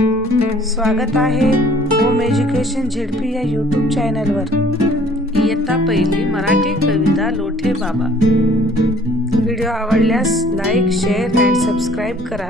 स्वागत आहे home education ZP या यूट्यूब चॅनलवर। इयत्ता पहिली मराठी कविता लोठे बाबा। व्हिडिओ आवडल्यास लाईक, शेअर अँड सबस्क्राईब करा।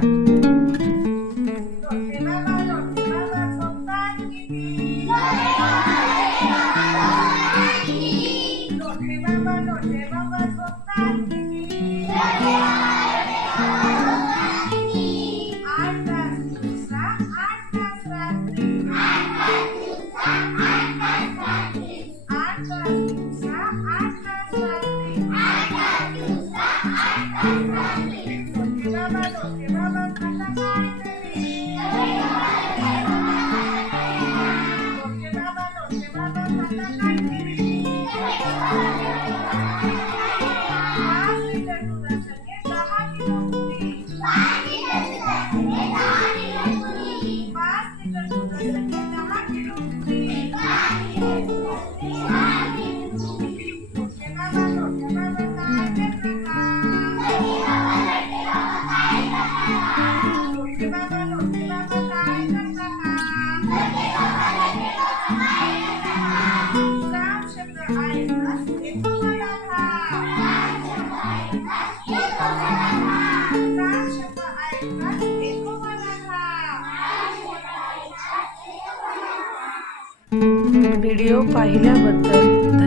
व्हिडिओ पाहिल्याबद्दल